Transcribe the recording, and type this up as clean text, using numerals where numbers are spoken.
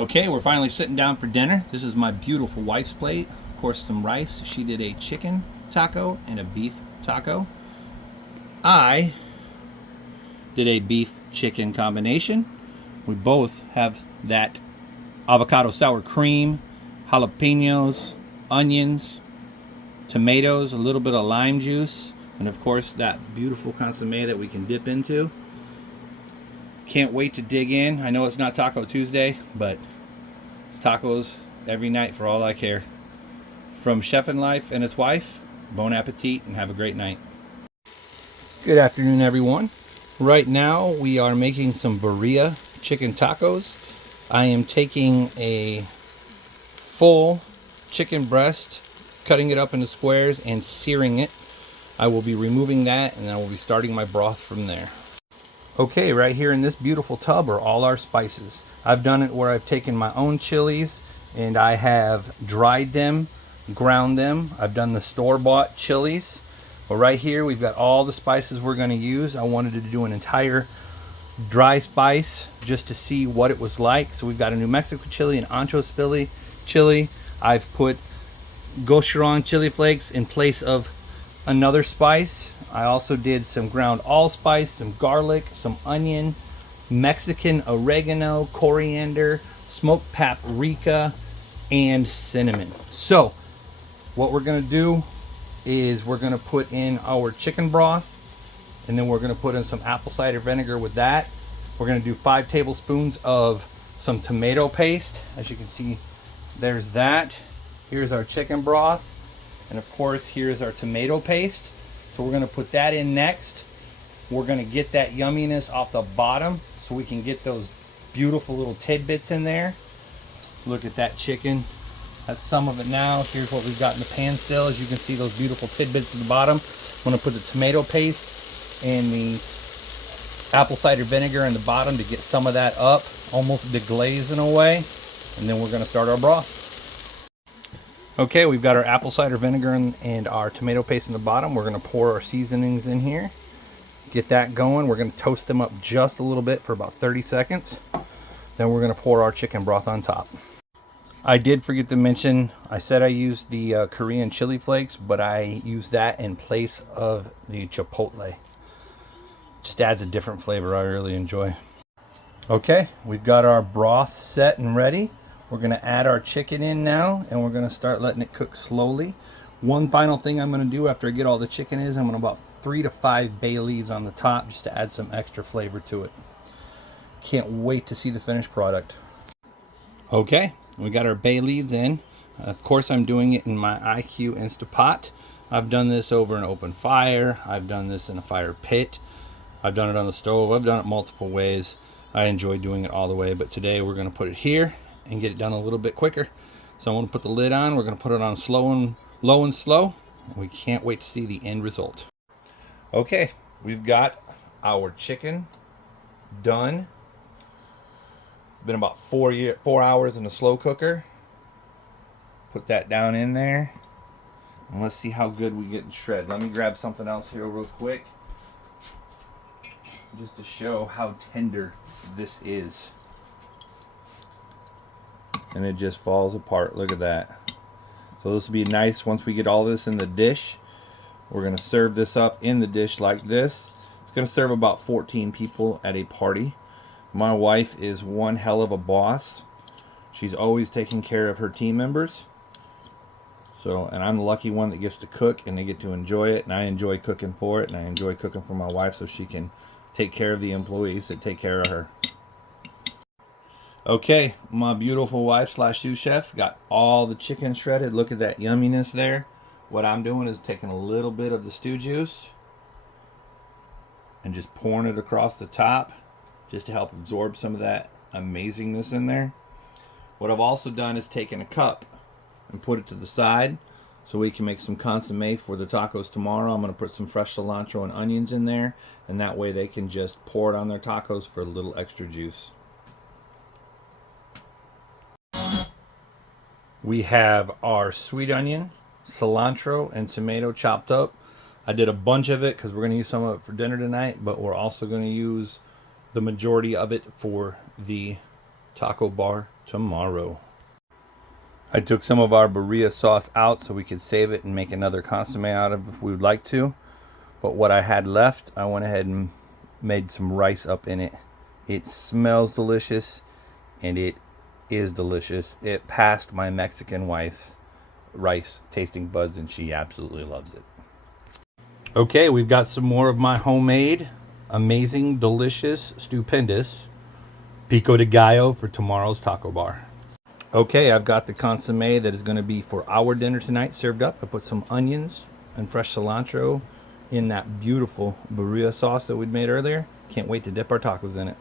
Okay, we're finally sitting down for dinner. This is my beautiful wife's plate. Of course, some rice. She did a chicken taco and a beef taco. I did a beef chicken combination. We both have that avocado sour cream, jalapenos, onions, tomatoes, a little bit of lime juice, and of course that beautiful consomme that we can dip into. Can't wait to dig in. I know it's not Taco Tuesday, but it's tacos every night for all I care. From Chef in Life and his wife, bon appetit and have a great night. Good afternoon, everyone. Right now we are making some birria chicken tacos. I am taking a full chicken breast, cutting it up into squares and searing it. I will be removing that and I will be starting my broth from there. Okay, right here in this beautiful tub are all our spices. I've done it where I've taken my own chilies and I have dried them, ground them. I've done the store-bought chilies. But right here we've got all the spices we're going to use. I wanted to do an entire dry spice just to see what it was like. So we've got a New Mexico chili, an ancho chili. I've put gochujang chili flakes in place of another spice. I also did some ground allspice, some garlic, some onion, Mexican oregano, coriander, smoked paprika, and cinnamon. So what we're going to do is we're going to put in our chicken broth, and then we're going to put in some apple cider vinegar with that. We're going to do 5 tablespoons of some tomato paste. As you can see, there's that. Here's our chicken broth. And of course, here's our tomato paste. So we're going to put that in next. We're going to get that yumminess off the bottom so we can get those beautiful little tidbits in there. Look at that chicken. That's some of it now. Here's what we've got in the pan still. As you can see, those beautiful tidbits at the bottom. I'm going to put the tomato paste and the apple cider vinegar in the bottom to get some of that up, almost deglaze in a way. And then we're going to start our broth. Okay, we've got our apple cider vinegar and our tomato paste in the bottom. We're going to pour our seasonings in here. Get that going. We're going to toast them up just a little bit for about 30 seconds. Then we're going to pour our chicken broth on top. I did forget to mention, I said I used the Korean chili flakes, but I used that in place of the chipotle. Just adds a different flavor I really enjoy. Okay, we've got our broth set and ready. We're going to add our chicken in now, and we're going to start letting it cook slowly. One final thing I'm going to do after I get all the chicken is I'm going to about 3 to 5 bay leaves on the top just to add some extra flavor to it. Can't wait to see the finished product. Okay, we got our bay leaves in. Of course, I'm doing it in my IQ Instapot. I've done this over an open fire. I've done this in a fire pit. I've done it on the stove. I've done it multiple ways. I enjoy doing it all the way, but today we're going to put it here and get it done a little bit quicker. So I'm going to put the lid on. We're going to put it on low and slow. We can't wait to see the end result. Okay, we've got our chicken done. It's been about 4 hours in the slow cooker. Put that down in there. And let's see how good we get in shred. Let me grab something else here real quick, just to show how tender this is. And it just falls apart. Look at that. So this will be nice once we get all this in the dish. We're going to serve this up in the dish like this. It's going to serve about 14 people at a party. My wife is one hell of a boss. She's always taking care of her team members. So, and I'm the lucky one that gets to cook and they get to enjoy it. And I enjoy cooking for it. And I enjoy cooking for my wife so she can take care of the employees that take care of her. Okay, my beautiful wife / sous chef got all the chicken shredded. Look at that yumminess there. What I'm doing is taking a little bit of the stew juice and just pouring it across the top just to help absorb some of that amazingness in there. What I've also done is taken a cup and put it to the side so we can make some consomme for the tacos tomorrow. I'm going to put some fresh cilantro and onions in there, and that way they can just pour it on their tacos for a little extra juice. We have our sweet onion, cilantro, and tomato chopped up. I did a bunch of it because we're going to use some of it for dinner tonight, but we're also going to use the majority of it for the taco bar tomorrow. I took some of our birria sauce out so we could save it and make another consomme out of it if we would like to. But what I had left, I went ahead and made some rice up in it. It smells delicious and it is delicious. It passed my Mexican wife's rice tasting buds and she absolutely loves it. Okay, we've got some more of my homemade, amazing, delicious, stupendous pico de gallo for tomorrow's taco bar. Okay, I've got the consomme that is going to be for our dinner tonight served up. I put some onions and fresh cilantro in that beautiful birria sauce that we'd made earlier. Can't wait to dip our tacos in it.